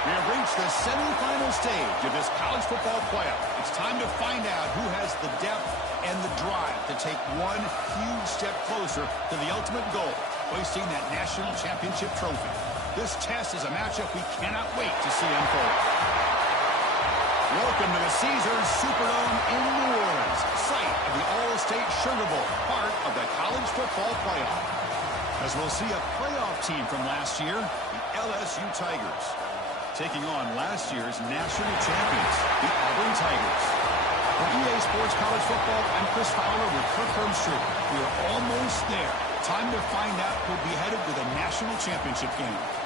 We have reached the semifinal stage of this college football playoff. It's time to find out who has the depth and the drive to take one huge step closer to the ultimate goal, hoisting that national championship trophy. This test is a matchup we cannot wait to see unfold. Welcome to the Caesars Superdome in New Orleans, site of the All-State Sugar Bowl, part of the college football playoff. As we'll see a playoff team from last year, the LSU Tigers, taking on last year's national champions, the Auburn Tigers. For EA Sports College Football, I'm Chris Fowler with Kirk Herbstreit. We are almost there. Time to find out who'll be headed to the national championship game.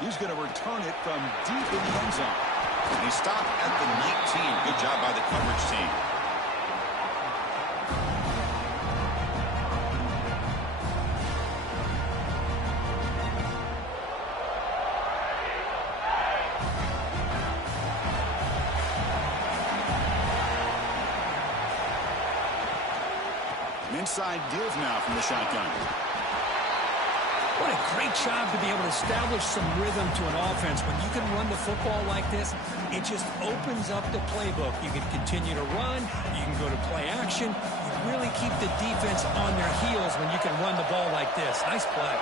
He's going to return it from deep in the end zone. And he stopped at the 19. Good job by the coverage team. Inside deals now from the shotgun. What a great job to be able to establish some rhythm to an offense. When you can run the football like this, it just opens up the playbook. You can continue to run. You can go to play action. You really keep the defense on their heels when you can run the ball like this. Nice play.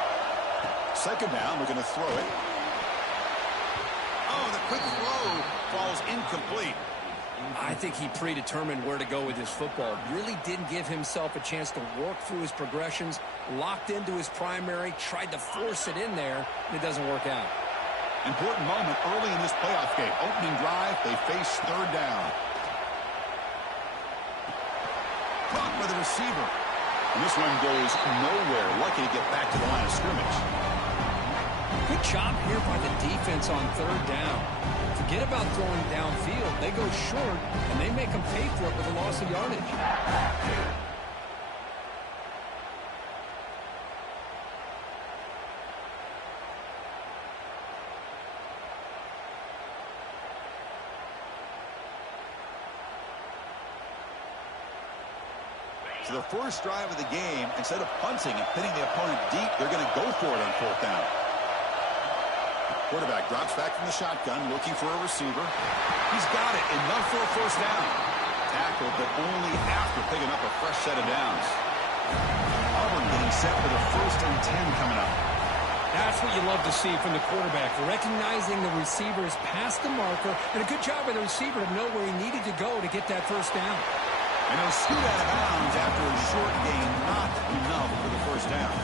Second down, we're going to throw it. Oh, the quick throw falls incomplete. I think he predetermined where to go with his football. Really didn't give himself a chance to work through his progressions, locked into his primary, tried to force it in there, and it doesn't work out. Important moment early in this playoff game. Opening drive, they face third down. Caught by the receiver. And this one goes nowhere. Lucky to get back to the line of scrimmage. Good job here by the defense on third down. Forget about throwing downfield. They go short, and they make them pay for it with a loss of yardage. So the first drive of the game, instead of punting and pinning the opponent deep, they're going to go for it on fourth down. Quarterback drops back from the shotgun, looking for a receiver. He's got it, enough for a first down. Tackled, but only after picking up a fresh set of downs. Auburn getting set for the 1st and 10 coming up. That's what you love to see from the quarterback, recognizing the receivers past the marker, and a good job by the receiver to know where he needed to go to get that first down. And he'll scoot out of bounds after a short gain, not enough for the first down.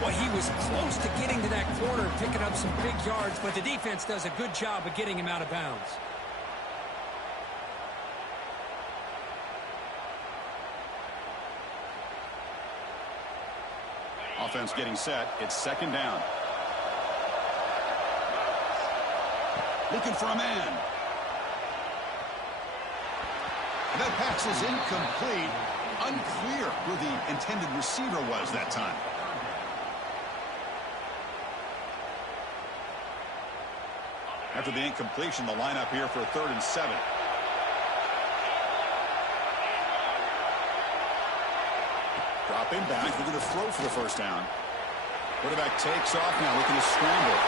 Well, he was close to getting to that corner, picking up some big yards, but the defense does a good job of getting him out of bounds. Offense getting set. It's second down. Looking for a man. That pass is incomplete. Unclear who the intended receiver was that time. After the incompletion, the lineup here for a 3rd and 7. Dropping back, looking to throw for the first down. Quarterback takes off now, looking to scramble.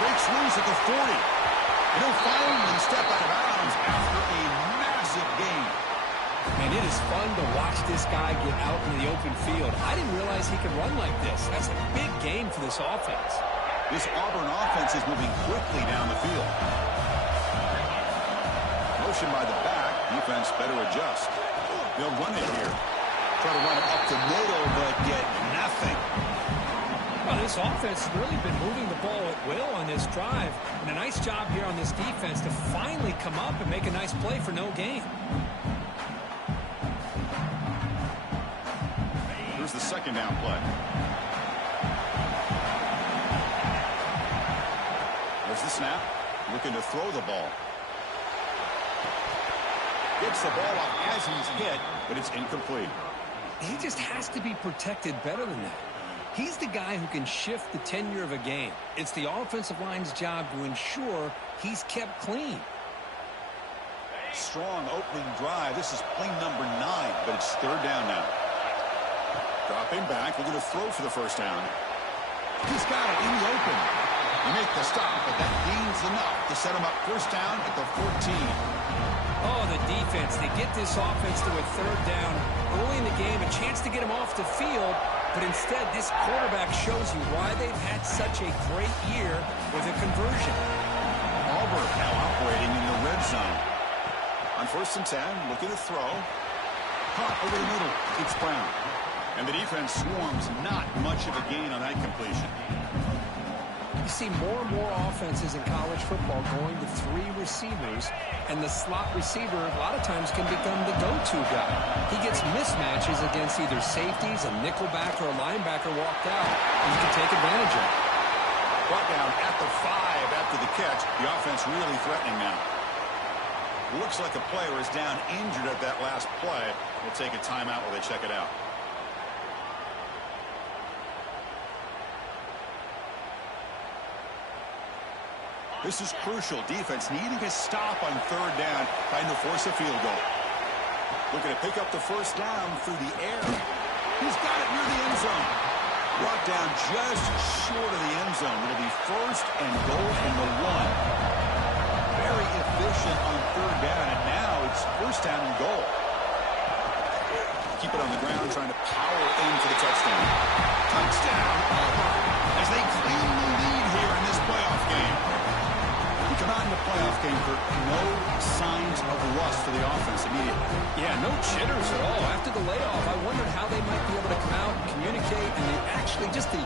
Breaks loose at the 40. And he'll finally step out of bounds after a massive gain. And it is fun to watch this guy get out in the open field. I didn't realize he could run like this. That's a big gain for this offense. This Auburn offense is moving quickly down the field. Motion by the back. Defense better adjust. They'll run it here. Try to run it up the middle, but get nothing. Well, this offense has really been moving the ball at will on this drive. And a nice job here on this defense to finally come up and make a nice play for no gain. Here's the second down play. There's the snap. Looking to throw the ball. Gets the ball off as he's hit, but it's incomplete. He just has to be protected better than that. He's the guy who can shift the tenure of a game. It's the offensive line's job to ensure he's kept clean. Strong opening drive. This is play number 9, but it's 3rd down now. Dropping back. We're going to throw for the first down. He's got it in the open. They make the stop, but that gains enough to set him up first down at the 14. Oh, the defense. They get this offense to a 3rd down early in the game, a chance to get him off the field, but instead this quarterback shows you why they've had such a great year with a conversion. Auburn now operating in the red zone. On 1st and 10, looking to throw. Caught over the middle. It's Brown. And the defense swarms, not much of a gain on that completion. You see more and more offenses in college football going to 3 receivers, and the slot receiver a lot of times can become the go-to guy. He gets mismatches against either safeties, a nickelback, or a linebacker walked out, and you can take advantage of it. Brought down at the 5 after the catch. The offense really threatening now. Looks like a player is down injured at that last play. We'll take a timeout while they check it out. This is crucial. Defense needing a stop on 3rd down, trying to force a field goal. Looking to pick up the first down through the air. He's got it near the end zone. Brought down just short of the end zone. It'll be 1st and goal from the 1. Very efficient on 3rd down, and now it's 1st down and goal. Keep it on the ground, trying to power in for the touchdown. Touchdown, Auburn, as they claim the lead here in this playoff game. We come out in the playoff game for no signs of rust for the offense immediately. Yeah, no jitters at all. After the layoff, I wondered how they might be able to come out and communicate, and they actually just the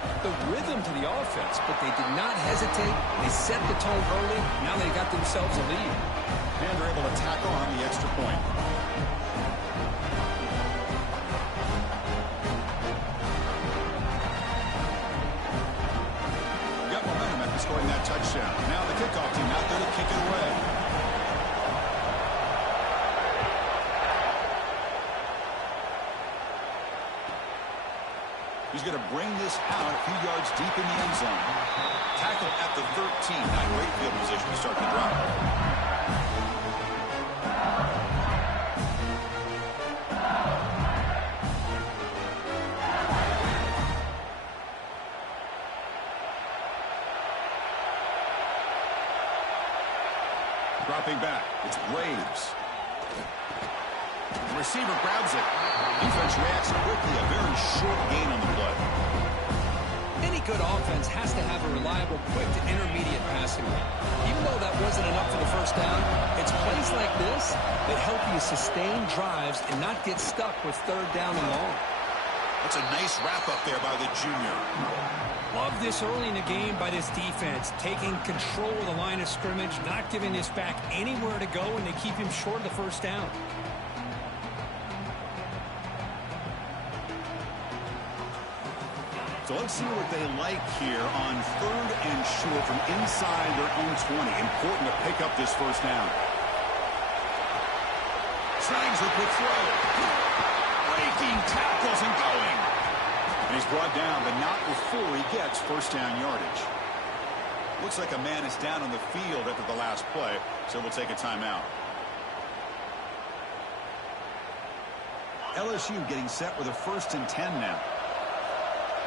rhythm to the offense, but they did not hesitate. They set the tone early. Now they got themselves a lead. And they're able to tackle on the extra point. Got momentum after scoring that touchdown. Now the kickoff team out there to kick it away. He's going to bring this out a few yards deep in the end zone. Tackle at the 13. Not great field position to start the drive. Dropping back. It's Graves. The receiver grabs it. Defense reacts quickly. A very short gain on the play. Any good offense has to have a reliable, quick to intermediate passing game. Even though that wasn't enough for the first first down. It's plays like this that help you sustain drives and not get stuck with third down and long. That's a nice wrap-up there by the junior. Love this early in the game by this defense, taking control of the line of scrimmage, not giving this back anywhere to go, and they keep him short of the first down. So let's see what they like here on 3rd and short from inside their own 20. Important to pick up this first down. Snags a quick throw. Breaking tackles and going. And he's brought down, but not before he gets first down yardage. Looks like a man is down on the field after the last play, so we'll take a timeout. LSU getting set with a 1st and 10 now.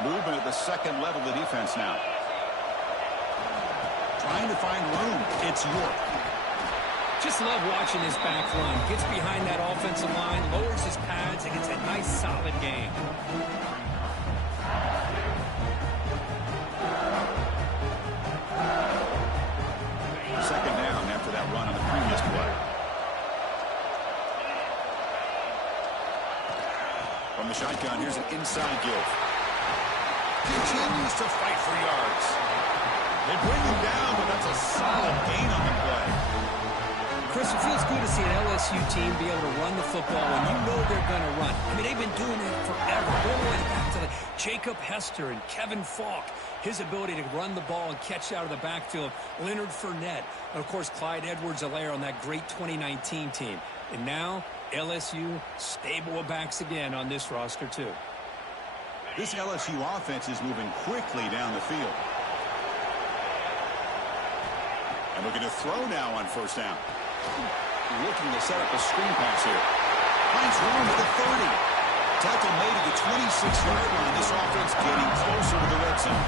Movement at the second level of the defense now. Trying to find room. It's York. Just love watching this back run. Gets behind that offensive line, lowers his pads, and gets a nice solid game. Second down after that run on the previous play. From the shotgun, here's an inside give. Continues to fight for yards. They bring him down, but that's a solid gain on the play. Chris, it feels good to see an LSU team be able to run the football when you know they're going to run. I mean, they've been doing it forever. Going all the way back to the Jacob Hester and Kevin Falk. His ability to run the ball and catch out of the backfield. Leonard Fournette. And, of course, Clyde Edwards-Helaire on that great 2019 team. And now, LSU stable of backs again on this roster, too. This LSU offense is moving quickly down the field. And looking to throw now on first down. Looking to set up a screen pass here. Finds room at the 30. Tackle made at the 26-yard line. This offense getting closer to the red zone.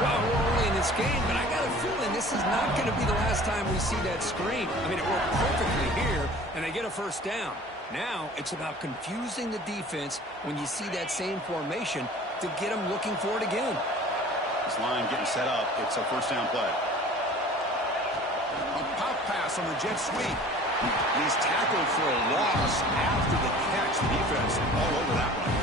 Well, we're early in this game, but I got a feeling this is not going to be the last time we see that screen. I mean, it worked perfectly here, and they get a first down. Now it's about confusing the defense when you see that same formation to get them looking for it again. This line getting set up. It's a first down play. A pop pass on the jet sweep. He's tackled for a loss after the catch. The defense all over that one.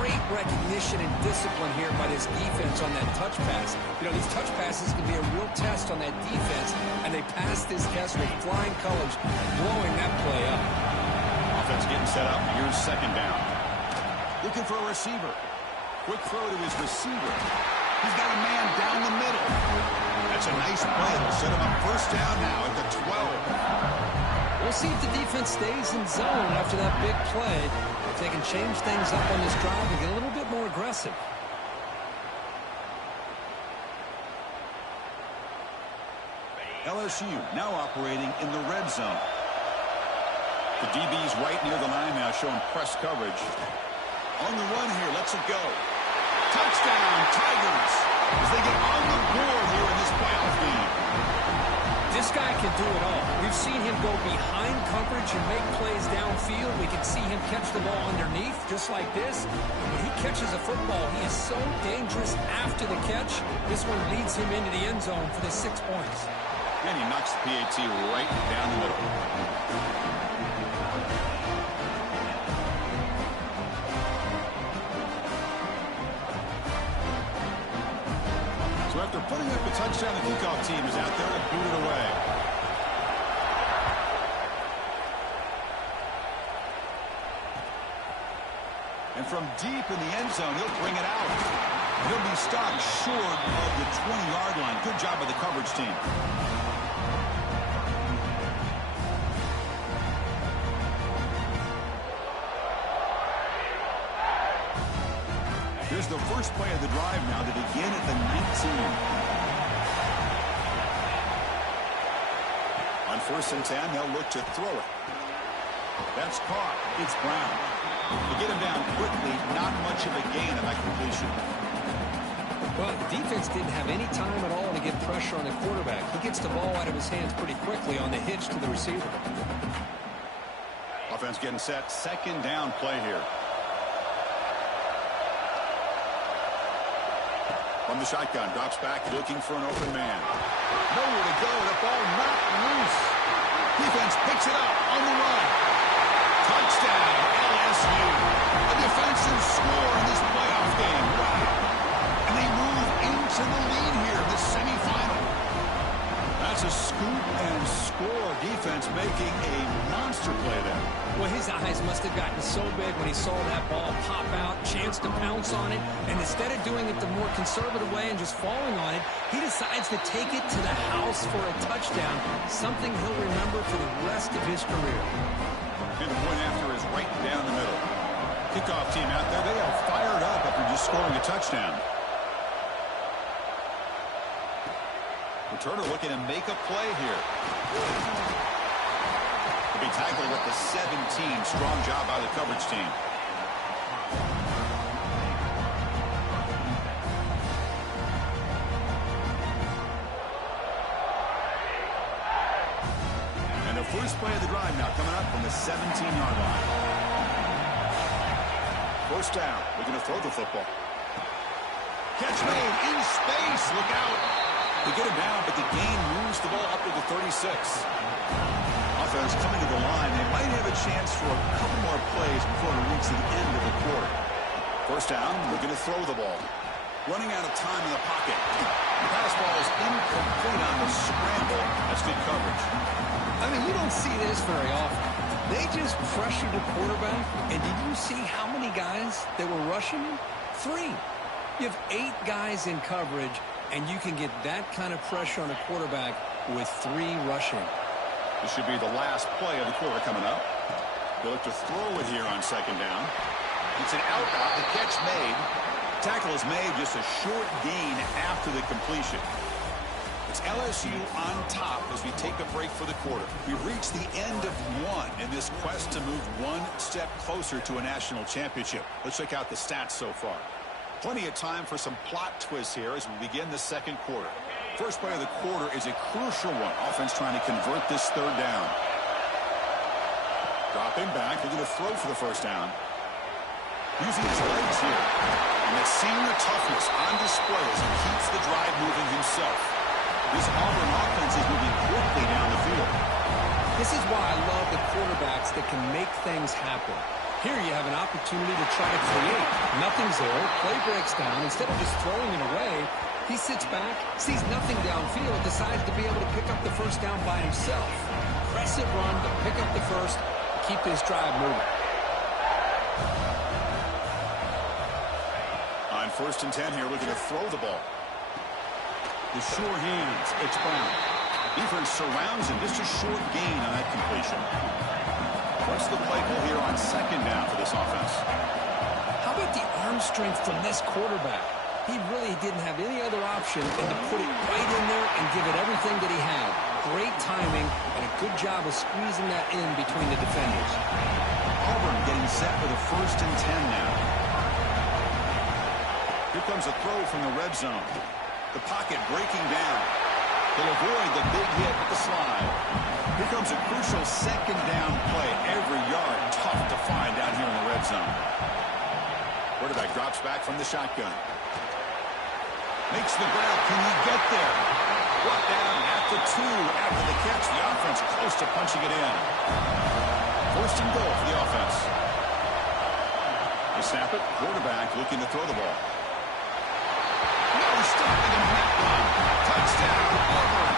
Great recognition and discipline here by this defense on that touch pass. You know, these touch passes can be a real test on that defense, and they passed this test with flying colors, blowing that play up. Offense getting set up. Here's second down. Looking for a receiver. Quick throw to his receiver. He's got a man down the middle. That's a nice play. It'll set him up first down now at the 12. We'll see if the defense stays in zone after that big play. If they can change things up on this drive and get a little bit more aggressive. LSU now operating in the red zone. The DB's right near the line now showing press coverage. On the run here, lets it go. Touchdown, Tigers, as they get on the board here in this playoff game. This guy can do it all. We've seen him go behind coverage and make plays downfield. We can see him catch the ball underneath, just like this. And when he catches a football, he is so dangerous after the catch. This one leads him into the end zone for the 6 points. And he knocks the PAT right down the middle. So after putting up a touchdown, the kickoff team is out there to boot it away. And from deep in the end zone, he'll bring it out. He'll be stopped short of the 20-yard line. Good job by the coverage team. Here's the first play of the drive now to begin at the 19. On 1st and 10, they'll look to throw it. That's caught. It's Brown. To get him down quickly, not much of a gain on that completion. Well, the defense didn't have any time at all to get pressure on the quarterback. He gets the ball out of his hands pretty quickly on the hitch to the receiver. Offense getting set. Second down play here. From the shotgun, drops back, looking for an open man. Nowhere to go, Takes it up on the run. Touchdown, LSU. A defensive score in this playoff game. Wow. And they move into the lead here in the semifinal. That's a scoop and score defense making a monster play there. Well, his eyes must have gotten so big when he saw that ball pop out, chance to pounce on it, and instead of doing it the more conservative way and just falling on it, he decides to take it to the house for a touchdown, something he'll remember for the rest of his career. And the point after is right down the middle. Kickoff team out there, they are fired up after just scoring a touchdown. Returner looking to make a play here. He'll be tackled at the 17. Strong job by the coverage team. And the first play of the drive now coming up from the 17-yard line. First down. We're going to throw the football. Catch made in space. Look out. They get him down, but the gain moves the ball up to the 36. Offense coming to the line. They might have a chance for a couple more plays before we reach the end of the quarter. First down, looking to throw the ball. Running out of time in the pocket. The pass ball is incomplete on the scramble. That's good coverage. I mean, you don't see this very often. They just pressured the quarterback, and did you see how many guys that were rushing him? 3. You have 8 guys in coverage, and you can get that kind of pressure on a quarterback with 3 rushing. This should be the last play of the quarter coming up. They'll look to throw it here on second down. It's an out route. The catch made. Tackle is made, just a short gain after the completion. It's LSU on top as we take a break for the quarter. We've reached the end of one in this quest to move one step closer to a national championship. Let's check out the stats so far. Plenty of time for some plot twists here as we begin the second quarter. First play of the quarter is a crucial one. Offense trying to convert this third down. Dropping back, looking to throw for the first down. Using his legs here. And that senior toughness on display as he keeps the drive moving himself. This Auburn offense is moving quickly down the field. This is why I love the quarterbacks that can make things happen. Here you have an opportunity to try to create. Nothing's there. Play breaks down. Instead of just throwing it away, he sits back, sees nothing downfield, decides to be able to pick up the first down by himself. Aggressive run to pick up the first, keep this drive moving. On 1st and 10 here, looking to throw the ball. The sure hands. It's Brown. Defense surrounds him. Just a short gain on that completion. What's the play call here on second down for this offense? How about the arm strength from this quarterback? He really didn't have any other option than to put it right in there and give it everything that he had. Great timing and a good job of squeezing that in between the defenders. Auburn getting set for the 1st and 10 now. Here comes a throw from the red zone. The pocket breaking down. They'll avoid the big hit with the slide. Here comes a crucial second down play. Every yard tough to find down here in the red zone. Quarterback drops back from the shotgun. Makes the grab. Can he get there? Brought down at the 2 after the catch. The offense close to punching it in. 1st and goal for the offense. They snap it. Quarterback looking to throw the ball. No stopping him that one. Touchdown, Auburn.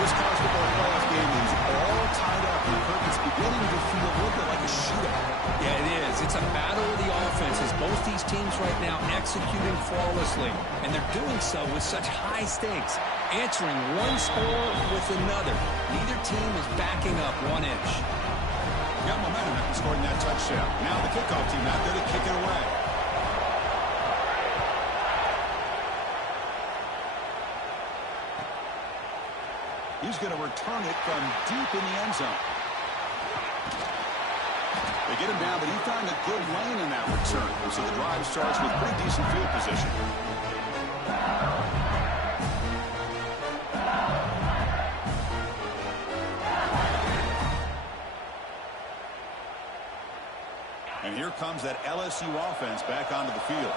This college football playoff game is all tied up. It's beginning to feel a little bit like a shootout. Yeah, it is. It's a battle of the offenses. Both these teams right now executing flawlessly, and they're doing so with such high stakes, answering one score with another. Neither team is backing up 1 inch. Got momentum after scoring that touchdown. Now the kickoff team out there to kick it away. He's going to return it from deep in the end zone. They get him down, but he found a good lane in that return. So the drive starts with pretty decent field position. And here comes that LSU offense back onto the field.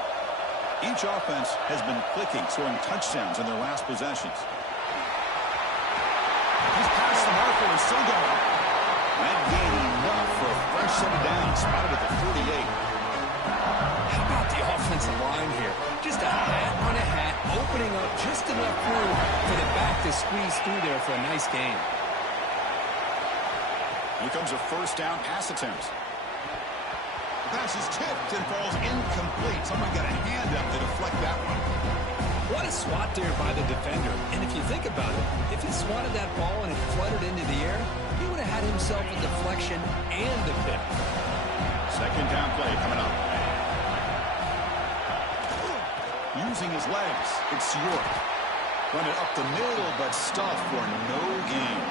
Each offense has been clicking, scoring touchdowns in their last possessions. He's past the marker and still going. That gained enough for a fresh set of downs, spotted at the 48. How about the offensive line here? Just a hat on a hat, opening up just enough room for the back to squeeze through there for a nice gain. Here comes a first down pass attempt. The pass is tipped and falls incomplete. Someone got a hand up to deflect that one. What a swat there by the defender. And if you think about it, if he swatted that ball and it fluttered into the air, he would have had himself a deflection and a pick. Second down play coming up. Using his legs, it's York. Run it up the middle, but stuffed for no gain.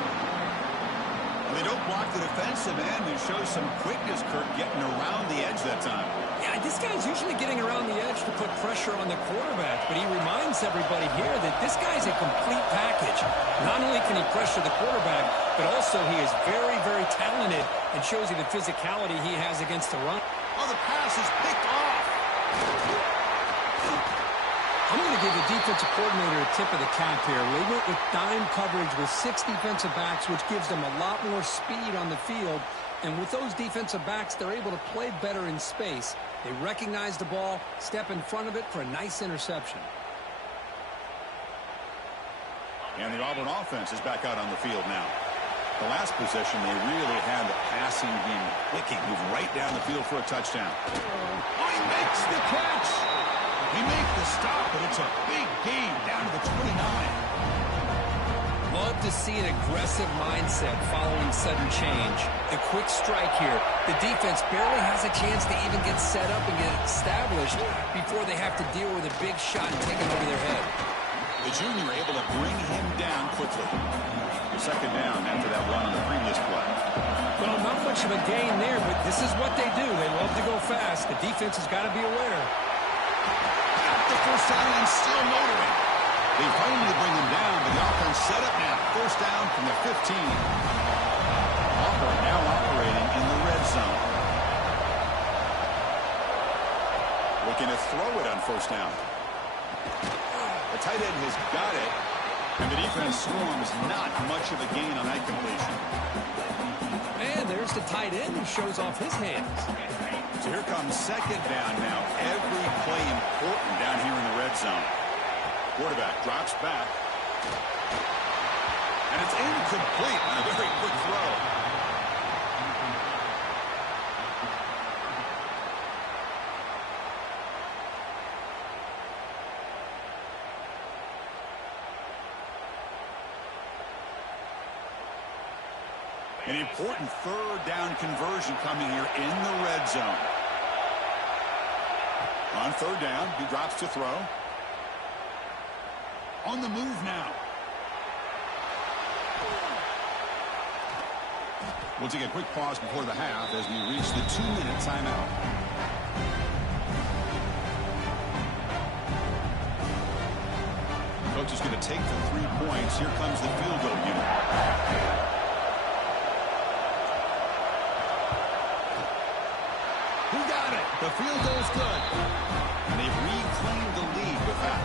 And they don't block the defensive end and show some quickness, Kirk, getting around the edge that time. Yeah, this guy's usually getting around the edge to put pressure on the quarterback, but he reminds everybody here that this guy's a complete package. Not only can he pressure the quarterback, but also he is very, very talented and shows you the physicality he has against the run. Oh, the pass is picked off. I'm going to give the defensive coordinator a tip of the cap here. They went with dime coverage with 6 defensive backs, which gives them a lot more speed on the field. And with those defensive backs, they're able to play better in space. They recognize the ball, step in front of it for a nice interception. And the Auburn offense is back out on the field now. The last possession, they really had the passing game clicking, moved right down the field for a touchdown. Oh, he makes the catch. He makes the stop, but it's a big gain down to the 29. Love to see an aggressive mindset following sudden change. The quick strike here. The defense barely has a chance to even get set up and get established before they have to deal with a big shot taken over their head. The junior able to bring him down quickly. Second down after that run on the previous play. Well, not much of a gain there, but this is what they do. They love to go fast. The defense has got to be aware. The first down and still motoring. They finally bring him down, but the offense set up now. First down from the 15. Auburn now operating in the red zone. Looking to throw it on first down. The tight end has got it, and the defense swarms not much of a gain on that completion. And there's the tight end who shows off his hands. So here comes second down now. Every play important down here in the red zone. Quarterback drops back. And it's incomplete on a very quick throw. An important third down conversion coming here in the red zone. On third down, he drops to throw. On the move now. We'll take a quick pause before the half as we reach the 2-minute timeout. Coach is going to take the 3 points. Here comes the field goal unit. Who got it? The field goal's good. And they've reclaimed the lead with that.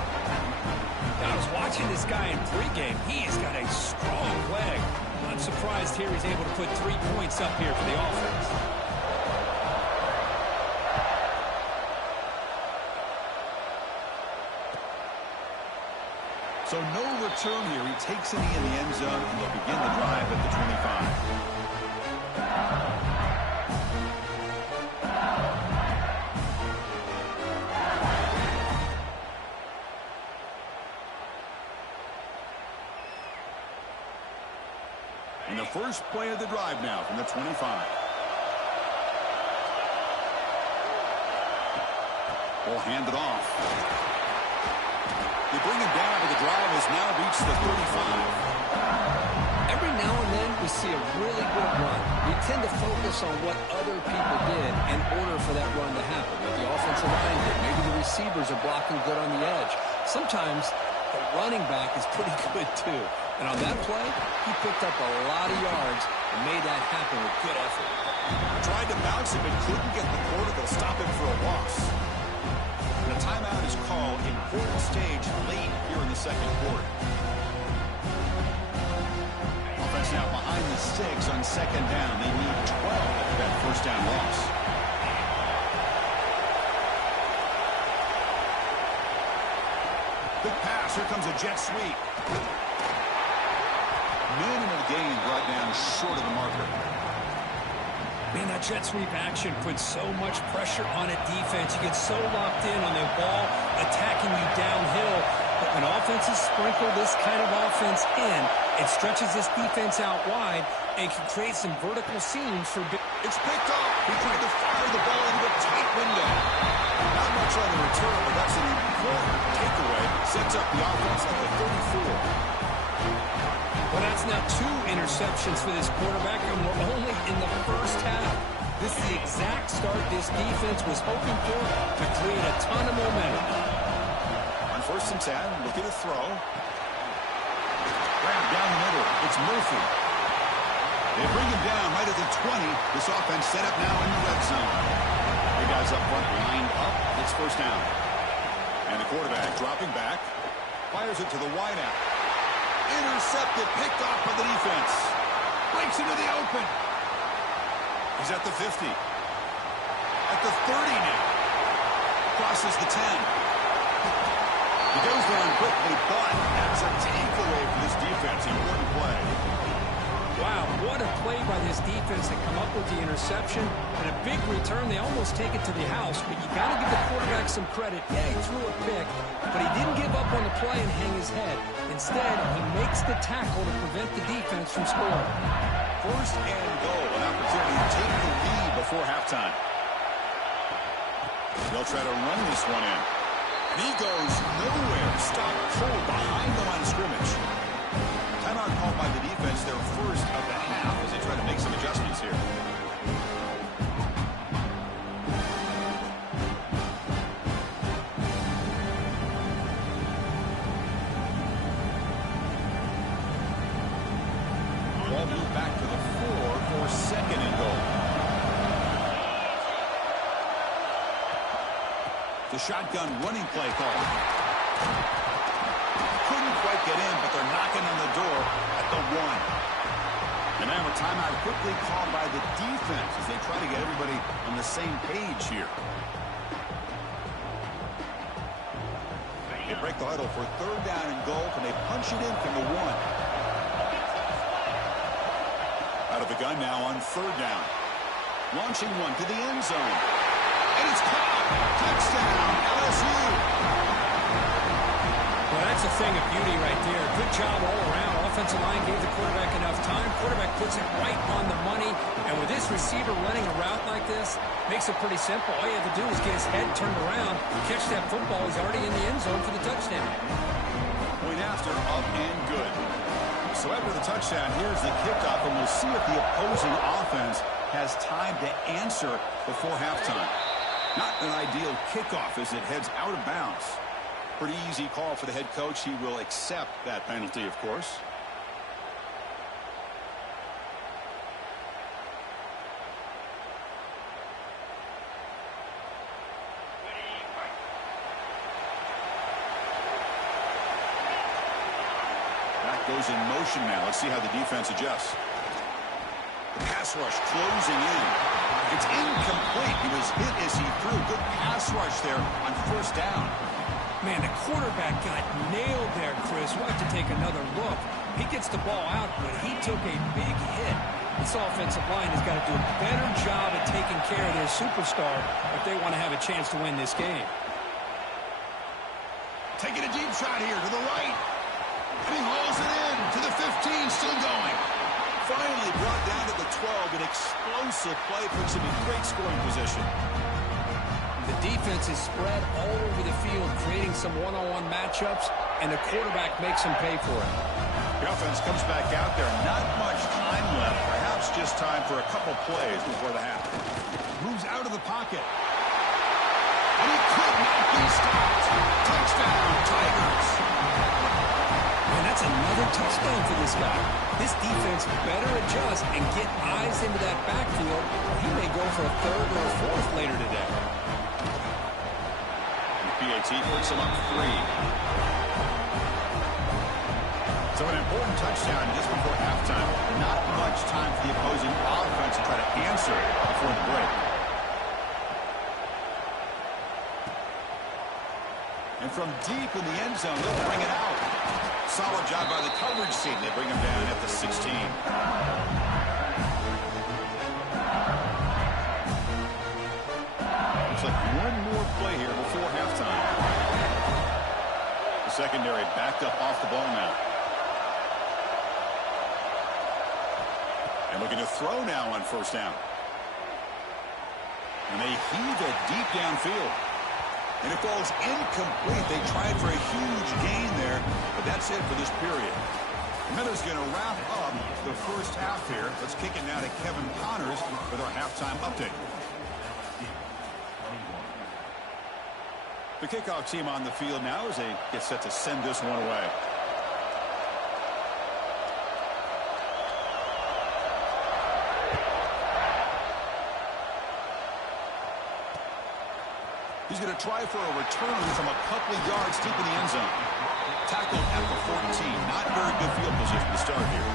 Now, I was watching this guy in pregame. He has got a strong leg. I'm surprised here he's able to put 3 points up here for the offense. So no return here. He takes it in the end zone, and they'll begin the drive at the 25. And the first play of the drive now from the 25. Will hand it off. They bring him down, but the drive has now reached the 35. Every now and then we see a really good run. We tend to focus on what other people did in order for that run to happen. What the offensive line did. Maybe the receivers are blocking good on the edge. Sometimes the running back is pretty good too. And on that play, he picked up a lot of yards and made that happen with good effort. Tried to bounce him, but couldn't get the cortical, stop him for a loss. And a timeout is called. Important stage late here in the second quarter. Offense now behind. behind the 6 on second down. They need 12 after that first down loss. Big pass. Here comes a jet sweep. Minimal gain brought down short of the marker. Man, that jet sweep action puts so much pressure on a defense. You get so locked in on their ball attacking you downhill. But when offenses sprinkle this kind of offense in, it stretches this defense out wide and can create some vertical seams for big. It's picked off. He tried to fire the ball into a tight window. Not much on the return, but that's an important takeaway. Sets up the offense at the 34. Well, that's now 2 interceptions for this quarterback, and we're only in the first half. This is the exact start this defense was hoping for to create a ton of momentum. On 1st and 10, look at a throw. Grab down the middle. It's Murphy. They bring him down right at the 20. This offense set up now in the red zone. The guys up front lined up. It's first down. And the quarterback dropping back. Fires it to the wideout. Intercepted, picked off by the defense. Breaks into the open. He's at the 50. At the 30 now. Crosses the 10. He goes down quickly, but that's a takeaway for this defense. Important play. Wow, what a play by this defense to come up with the interception. And a big return. They almost take it to the house, but you got to give the quarterback some credit. Yeah, he threw a pick, but he didn't give up on the play and hang his head. Instead, he makes the tackle to prevent the defense from scoring. First and goal, an opportunity to take the lead before halftime. They'll try to run this one in. And he goes nowhere. Stopped cold behind the line of scrimmage. Timeout called by the defense, their first of the half, as they try to make some adjustments here. Ball moved back to the 4 for second and goal. The shotgun running play call. Couldn't quite get in, but they're knocking on the door at the 1. And now a timeout quickly called by the defense as they try to get everybody on the same page here. They break the huddle for third down and goal. Can they punch it in from the 1? Out of the gun now on third down. Launching one to the end zone. And it's caught. Touchdown, LSU. Well, that's a thing of beauty right there. Good job all around. Offensive line gave the quarterback enough time. Quarterback puts it right on the money. And with this receiver running a route like this, makes it pretty simple. All you have to do is get his head turned around, catch that football. He's already in the end zone for the touchdown. Point after, up and good. So after the touchdown, here's the kickoff, and we'll see if the opposing offense has time to answer before halftime. Not an ideal kickoff as it heads out of bounds. Pretty easy call for the head coach. He will accept that penalty, of course. That goes in motion now. Let's see how the defense adjusts. The pass rush closing in. It's incomplete. He was hit as he threw. Good pass rush there on first down. Man, the quarterback got nailed there, Chris. We'll have to take another look. He gets the ball out, but he took a big hit. This offensive line has got to do a better job at taking care of their superstar if they want to have a chance to win this game. Taking a deep shot here to the right. And he hauls it in to the 15, still going. Finally brought down to the 12. An explosive play puts him in great scoring position. The defense is spread all over the field, creating some one-on-one matchups, and the quarterback makes them pay for it. The offense comes back out there. Not much time left. Perhaps just time for a couple plays before the half. Moves out of the pocket. And he could not be stopped. Touchdown, Tigers. And that's another touchdown for this guy. This defense better adjust and get eyes into that backfield, or he may go for a third or a fourth later today. PAT puts him up 3. So an important touchdown just before halftime. Not much time for the opposing offense to try to answer before the break. And from deep in the end zone, they'll bring it out. Solid job by the coverage team. They bring him down at the 16. Looks like one more play here before halftime. The secondary backed up off the ball now. And looking to throw now on first down. And they heave it deep downfield. And it falls incomplete. They tried for a huge gain there, but that's it for this period. Miller's going to wrap up the first half here. Let's kick it now to Kevin Connors with our halftime update. The kickoff team on the field now as they get set to send this one away. He's going to try for a return from a couple of yards deep in the end zone. Tackled at the 14. Not very good field position to start here.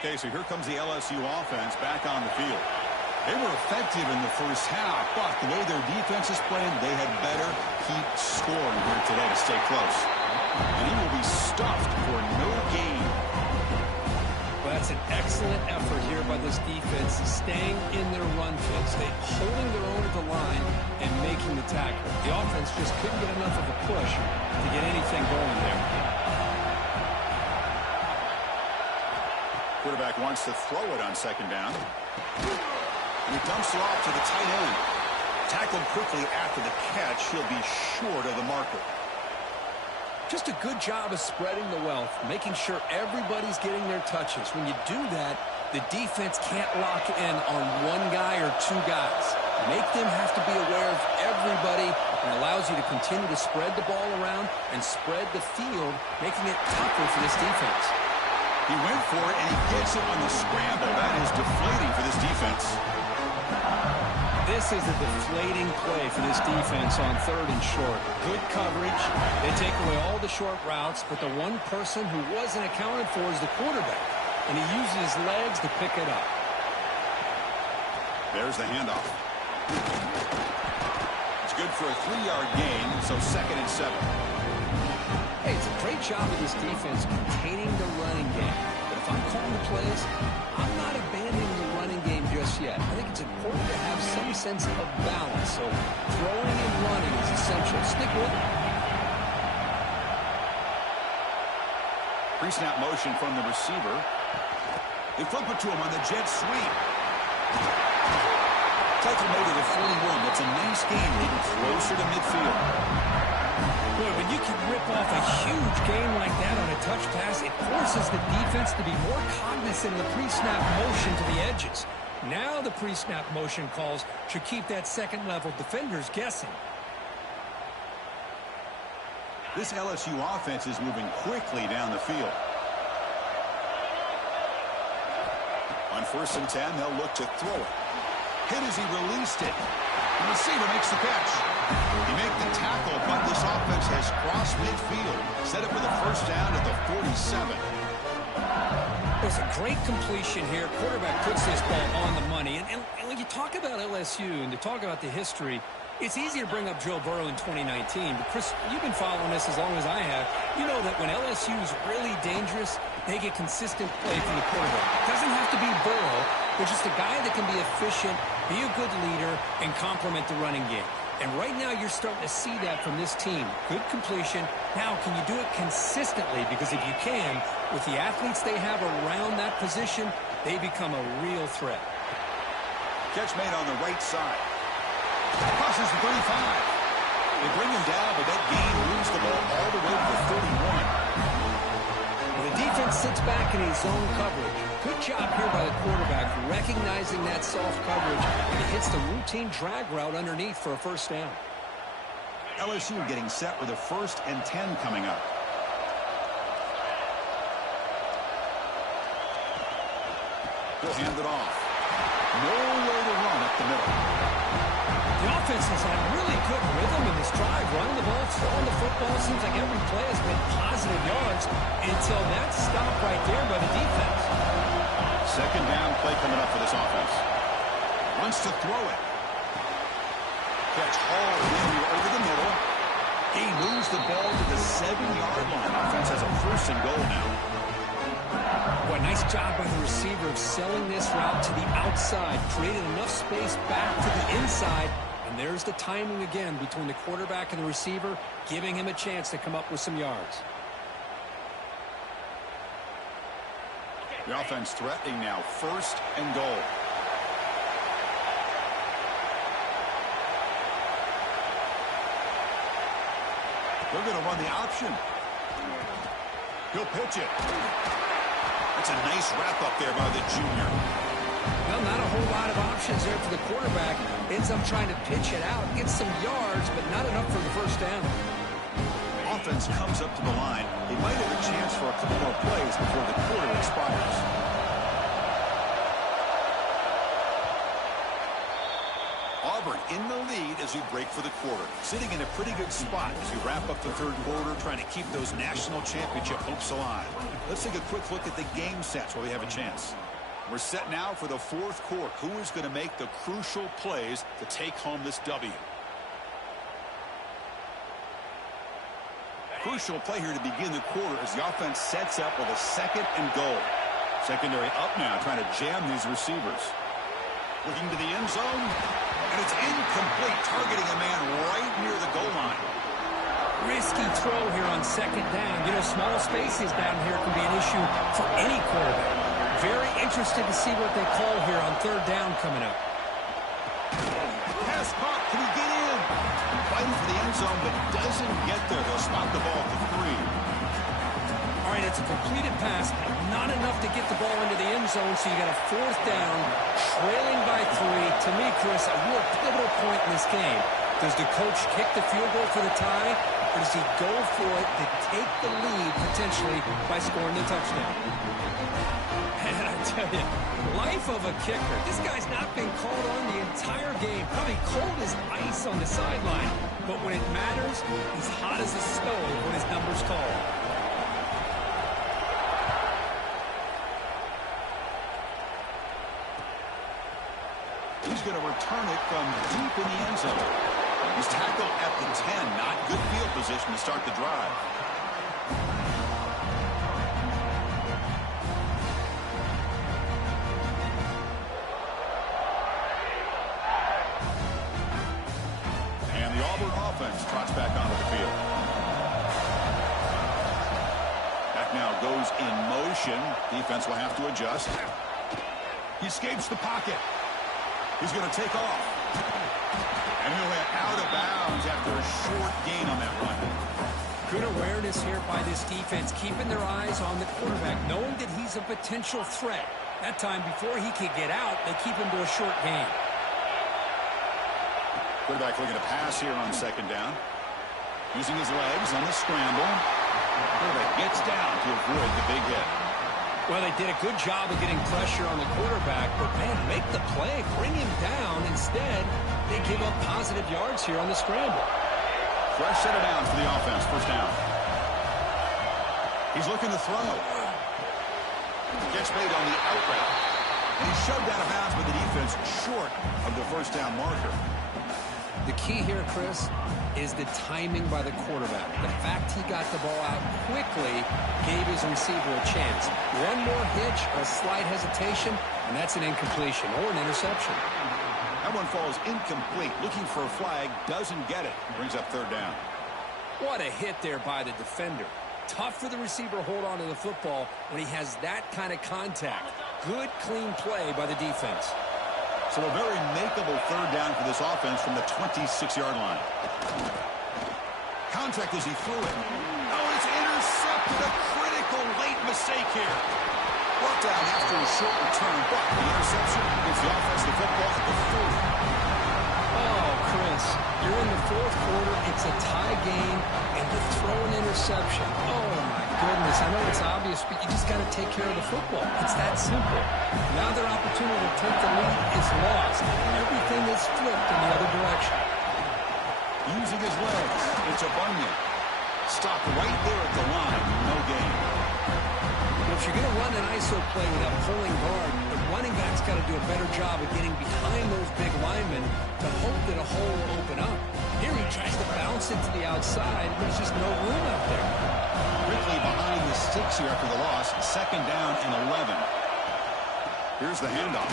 Okay, so here comes the LSU offense back on the field. They were effective in the first half, but the way their defense is playing, they had better keep scoring here today to stay close. And he will be stuffed for no gain. That's an excellent effort here by this defense, staying in their run fits. They holding their own at the line and making the tackle. The offense just couldn't get enough of a push to get anything going there. Quarterback wants to throw it on second down. And he dumps it off to the tight end. Tackled quickly after the catch. He'll be short of the marker. Just a good job of spreading the wealth, making sure everybody's getting their touches. When you do that, the defense can't lock in on one guy or two guys. Make them have to be aware of everybody, and allows you to continue to spread the ball around and spread the field, making it tougher for this defense. He went for it, and he gets it on the scramble. That is deflating for this defense. This is a deflating play for this defense on third and short. Good coverage. They take away all the short routes, but the one person who wasn't accounted for is the quarterback, and he uses his legs to pick it up. There's the handoff. It's good for a 3-yard gain, so 2nd and 7. Hey, it's a great job of this defense containing the running game. But if I'm calling the plays, I'm not abandoning the running game just yet. I think it's important to have some sense of balance. So throwing and running is essential. Stick with it. Pre-snap motion from the receiver. They flip it to him on the jet sweep. Tackle made to the 41. That's a nice gain, leading closer to midfield. Boy, when you can rip off a huge gain like that on a touch pass, it forces the defense to be more cognizant of the pre-snap motion to the edges. Now the pre-snap motion calls should keep that second-level defenders guessing. This LSU offense is moving quickly down the field. On 1st and 10, they'll look to throw it. Hit as he released it. The receiver makes the catch. He made the tackle, but this offense has crossed midfield. Set up for the first down at the 47. It was a great completion here. Quarterback puts this ball on the money. And when you talk about LSU and to talk about the history, it's easy to bring up Joe Burrow in 2019. But, Chris, you've been following this as long as I have. You know that when LSU is really dangerous, they get consistent play from the quarterback. It doesn't have to be Burrow, but just a guy that can be efficient, be a good leader, and complement the running game. And right now you're starting to see that from this team. Good completion. Now, can you do it consistently? Because if you can, with the athletes they have around that position, they become a real threat. Catch made on the right side. Crosses the 35. They bring him down, but that gain moves the ball all the way to the 31. The defense sits back in his zone coverage. Good job here by the quarterback, recognizing that soft coverage, and he hits the routine drag route underneath for a first down. LSU getting set with a 1st and 10 coming up. He'll hand it off. Nowhere to run up the middle. The offense has had really good rhythm in this drive, running the ball, throwing the football. Seems like every play has been positive yards until that stop right there by the defense. Second down play coming up for this offense. Wants to throw it. Catch hauled in over the middle. He moves the ball to the 7-yard line. Offense has a first and goal now. Boy, nice job by the receiver of selling this route to the outside. Created enough space back to the inside. And there's the timing again between the quarterback and the receiver, giving him a chance to come up with some yards. The offense threatening now, first and goal. They're going to run the option. He'll pitch it. That's a nice wrap-up there by the junior. Well, not a whole lot of options there for the quarterback. Ends up trying to pitch it out, get some yards, but not enough for the first down. Offense comes up to the line. They might have a chance for a couple more plays before the quarter expires. Auburn in the lead as we break for the quarter. Sitting in a pretty good spot as we wrap up the third quarter, trying to keep those national championship hopes alive. Let's take a quick look at the game sets while we have a chance. We're set now for the fourth quarter. Who is going to make the crucial plays to take home this W? Crucial play here to begin the quarter as the offense sets up with a second and goal. Secondary up now, trying to jam these receivers. Looking to the end zone, and it's incomplete, targeting a man right near the goal line. Risky throw here on second down. You know, small spaces down here can be an issue for any quarterback. Very interested to see what they call here on third down coming up. Pass caught. Can he get in? Fighting for the end zone, but doesn't get there. They'll spot the ball at the 3. All right, it's a completed pass. Not enough to get the ball into the end zone, so you got a fourth down, trailing by 3. To me, Chris, a real pivotal point in this game. Does the coach kick the field goal for the tie, or does he go for it to take the lead, potentially, by scoring the touchdown? And I tell you, life of a kicker. This guy's not been called on the entire game. Probably cold as ice on the sideline. But when it matters, he's hot as a stove when his number's called. He's going to return it from deep in the end zone. He's tackled at the 10. Not good field position to start the drive. And the Auburn offense trots back onto the field. That now goes in motion. Defense will have to adjust. He escapes the pocket. He's going to take off. And he'll head out of bounds after a short gain on that run. Good awareness here by this defense, keeping their eyes on the quarterback, knowing that he's a potential threat. That time, before he could get out, they keep him to a short gain. Quarterback looking to pass here on second down. Using his legs on the scramble. Quarterback gets down to avoid the big hit. Well, they did a good job of getting pressure on the quarterback, but, man, make the play, bring him down. Instead, they give up positive yards here on the scramble. Fresh set of downs for the offense, first down. He's looking to throw. Gets made on the out route. And he's shoved out of bounds by the defense short of the first down marker. The key here, Chris, is the timing by the quarterback. The fact he got the ball out quickly gave his receiver a chance. One more hitch, a slight hesitation, and that's an incompletion or an interception. That one falls incomplete. Looking for a flag, doesn't get it. Brings up third down. What a hit there by the defender. Tough for the receiver to hold on to the football when he has that kind of contact. Good, clean play by the defense. So a very makeable third down for this offense from the 26-yard line. Contact as he threw it. Oh, it's intercepted. A critical late mistake here. Brought down after a short return, but the interception gives the offense the football at the 40. Oh, Chris, you're in the fourth quarter. It's a tie game, and you throw an interception. Oh, my goodness. I know it's obvious, but you just got to take care of the football. It's that simple. Now their opportunity to take the lead is lost. Everything is flipped in the other direction. The using his legs. It's a Bunyan. Stopped right there at the line. No gain. Well, if you're going to run an ISO play with that pulling guard, the running back's got to do a better job of getting behind those big linemen to hope that a hole will open up. Here he tries to bounce it to the outside. There's just no room out there. Quickly behind the sticks here after the loss. 2nd down and 11. Here's the handoff.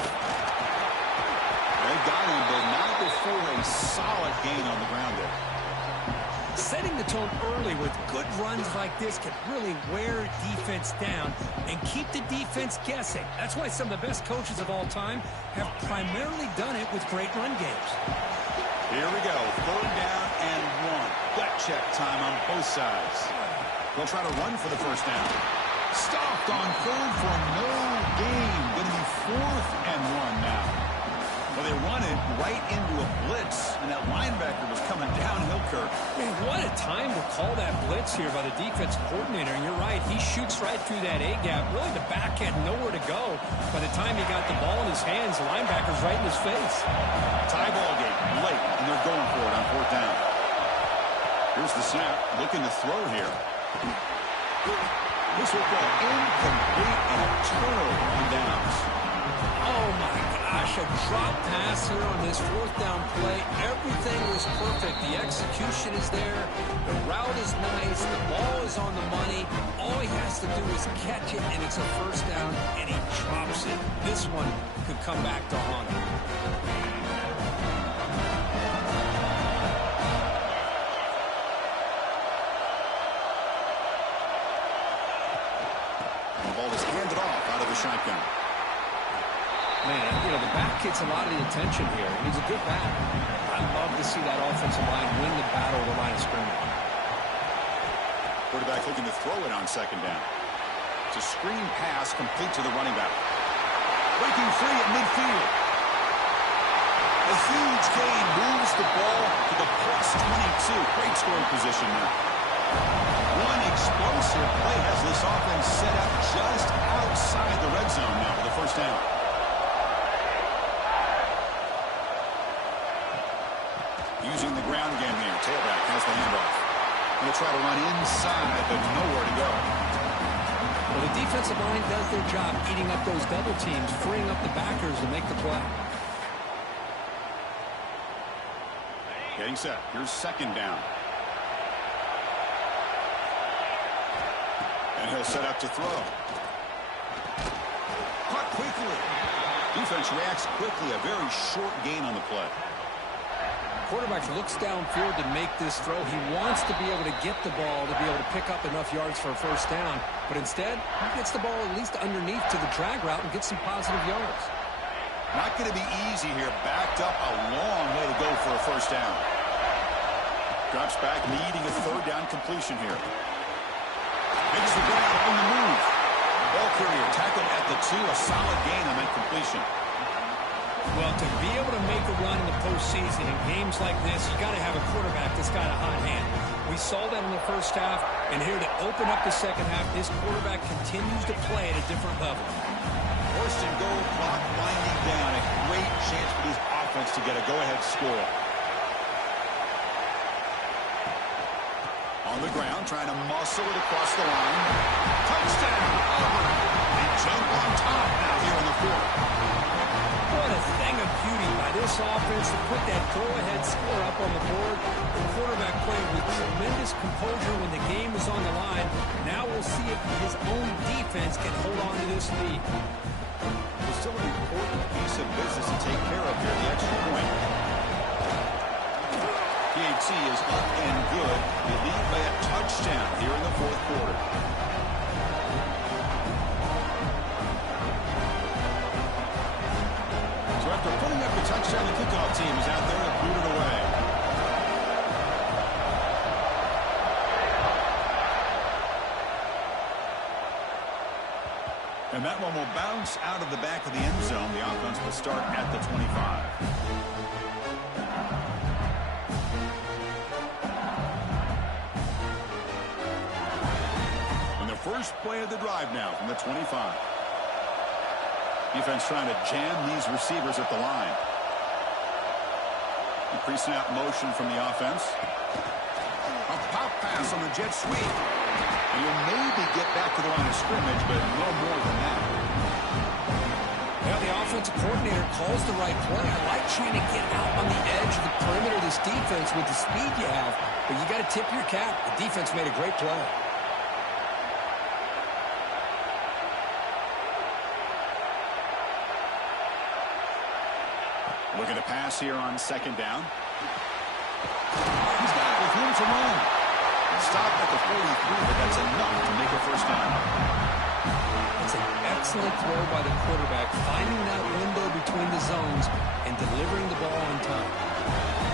They got him, but not before a solid gain on the ground there. Setting the tone early with good runs like this can really wear defense down and keep the defense guessing. That's why some of the best coaches of all time have primarily done it with great run games. Here we go. 3rd down and 1. Gut check time on both sides. They'll try to run for the 1st down. Stopped on 3rd for no gain. Going to be 4th and 1 now. Well, they run it right into a blitz, and that linebacker was coming downhill, Kirk. Man, what a time to call that blitz here by the defense coordinator. And you're right, he shoots right through that A-gap. Really, the back had nowhere to go. By the time he got the ball in his hands, the linebacker's right in his face. Tie ball game late, and they're going for it on 4th down. Here's the snap, looking to throw here. This will go incomplete and a turnover on downs. Oh, my gosh, a drop pass here on this 4th down play. Everything was perfect. The execution is there. The route is nice. The ball is on the money. All he has to do is catch it, and it's a 1st down, and he drops it. This one could come back to haunt him. The ball is handed off out of the shotgun. Man, you know, the back gets a lot of the attention here. He's a good back. I love to see that offensive line win the battle of the line of scrimmage. Quarterback looking to throw it on 2nd down. It's a screen pass complete to the running back. Breaking free at midfield. A huge gain moves the ball to the +22. Great scoring position now. One explosive play has this offense set up just outside the red zone now for the 1st down. Using the ground game here. Tailback has the handoff. They'll try to run inside, but nowhere to go. Well, the defensive line does their job eating up those double teams, freeing up the backers to make the play. Getting set. Here's 2nd down. And he'll set up to throw. Caught quickly. Defense reacts quickly. A very short gain on the play. Quarterback looks downfield to make this throw. He wants to be able to get the ball to be able to pick up enough yards for a 1st down. But instead, he gets the ball at least underneath to the drag route and gets some positive yards. Not going to be easy here. Backed up a long way to go for a 1st down. Drops back, needing a 3rd down completion here. Makes the ground on the move. Ball carrier tackled at the 2. A solid gain on that completion. Well, to be able to make a run in the postseason in games like this, you got to have a quarterback that's got a hot hand. We saw that in the 1st half, and here to open up the 2nd half, this quarterback continues to play at a different level. 1st and goal, clock winding down. A great chance for this offense to get a go-ahead score. On the ground, trying to muscle it across the line. Touchdown, Auburn. They jump on top now here in the 4th. What a thing of beauty by this offense to put that go-ahead score up on the board. The quarterback played with tremendous composure when the game was on the line. Now we'll see if his own defense can hold on to this lead. There's still an important piece of business to take care of here, the extra point. PAT is up and good. They lead by a touchdown here in the 4th quarter. So after putting up the touchdown, the kickoff team is out there to boot it away. And that one will bounce out of the back of the end zone. The offense will start at the 25. First play of the drive now from the 25. Defense trying to jam these receivers at the line. Increasing out motion from the offense. A pop pass on the jet sweep. And you'll maybe get back to the line of scrimmage, but no more than that. Well, the offensive coordinator calls the right play. I like trying to get out on the edge of the perimeter of this defense with the speed you have, but you got to tip your cap. The defense made a great play. Looking to pass here on second down. He's got it with room to run. Stop at the 43, but that's enough to make a first down. It's an excellent throw by the quarterback, finding that window between the zones and delivering the ball on time.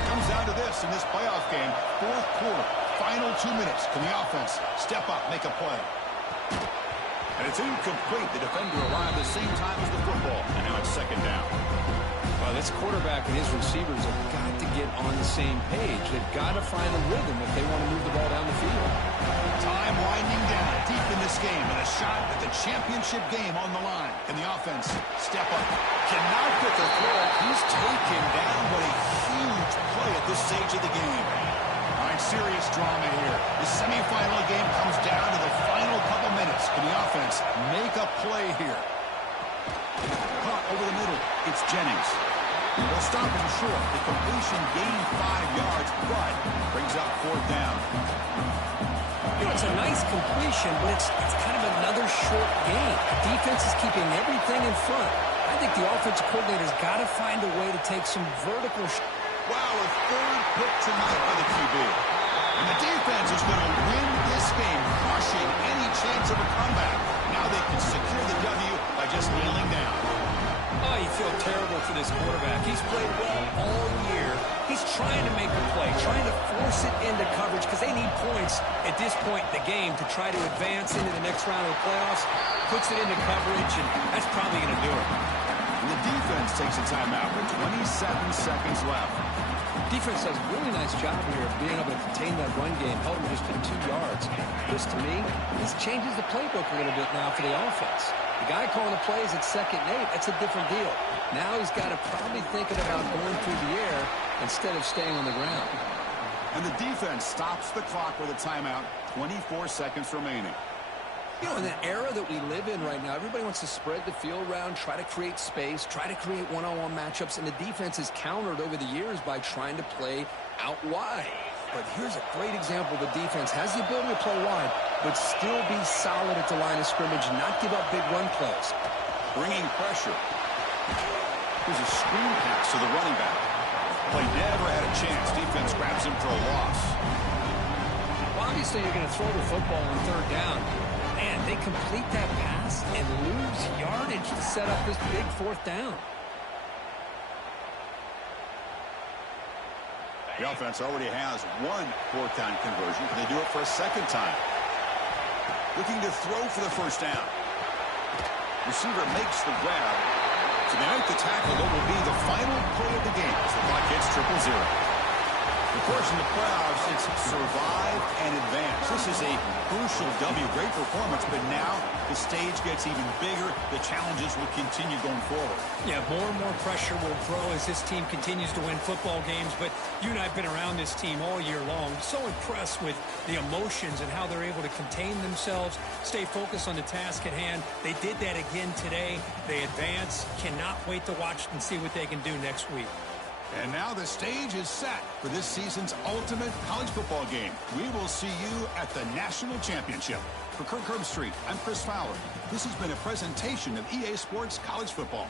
Comes down to this in this playoff game. Fourth quarter, final 2 minutes. Can the offense step up, make a play? And it's incomplete. The defender arrived the same time as the football, and now it's second down. Well, this quarterback and his receivers have got to get on the same page. They've got to find a rhythm if they want to move the ball down the field. Time winding down deep in this game, and a shot at the championship game on the line. Can the offense step up? Cannot get the throw. He's taken down. What a huge play at this stage of the game. All right, serious drama here. The semifinal game comes down to the final couple minutes. Can the offense make a play here? Caught over the middle. It's Jennings. They'll stop him short. The completion gained 5 yards, but brings up fourth down. You know, it's a nice completion, but it's kind of another short game. The defense is keeping everything in front. I think the offensive coordinator's got to find a way to take some vertical Wow, a third pick tonight by the QB. And the defense is going to win this game, crushing any chance of a comeback. Now they can secure the W by just kneeling down. Oh, you feel terrible for this quarterback. He's played well all year. He's trying to make a play, trying to force it into coverage because they need points at this point in the game to try to advance into the next round of the playoffs. Puts it into coverage, and that's probably going to do it. And the defense takes a timeout with 27 seconds left. Defense does a really nice job here of being able to contain that run game, held him just to 2 yards. This, to me, this changes the playbook a little bit now for the offense. The guy calling the plays at 2nd and 8, that's a different deal. Now he's got to probably thinking about going through the air instead of staying on the ground. And the defense stops the clock with a timeout, 24 seconds remaining. You know, in the era that we live in right now, everybody wants to spread the field around, try to create space, try to create one-on-one matchups, and the defense has countered over the years by trying to play out wide. But here's a great example. The defense has the ability to play wide, but still be solid at the line of scrimmage, not give up big run plays. Bringing pressure. Here's a screen pass to the running back. Play never had a chance. Defense grabs him for a loss. Well, obviously, you're going to throw the football on 3rd down. Man, they complete that pass and lose yardage to set up this big 4th down. The offense already has one 4th down conversion. Can they do it for a 2nd time? Looking to throw for the 1st down. Receiver makes the grab. To make the tackle, what will be the final play of the game as the clock hits 0-0. Of course, in the playoffs, it's survive and advance. This is a crucial W. Great performance, but now the stage gets even bigger. The challenges will continue going forward. Yeah, more and more pressure will grow as this team continues to win football games, but you and I have been around this team all year long. So impressed with the emotions and how they're able to contain themselves, stay focused on the task at hand. They did that again today. They advance. Cannot wait to watch and see what they can do next week. And now the stage is set for this season's ultimate college football game. We will see you at the National Championship. For Kirk Herbstreit, I'm Chris Fowler. This has been a presentation of EA Sports College Football.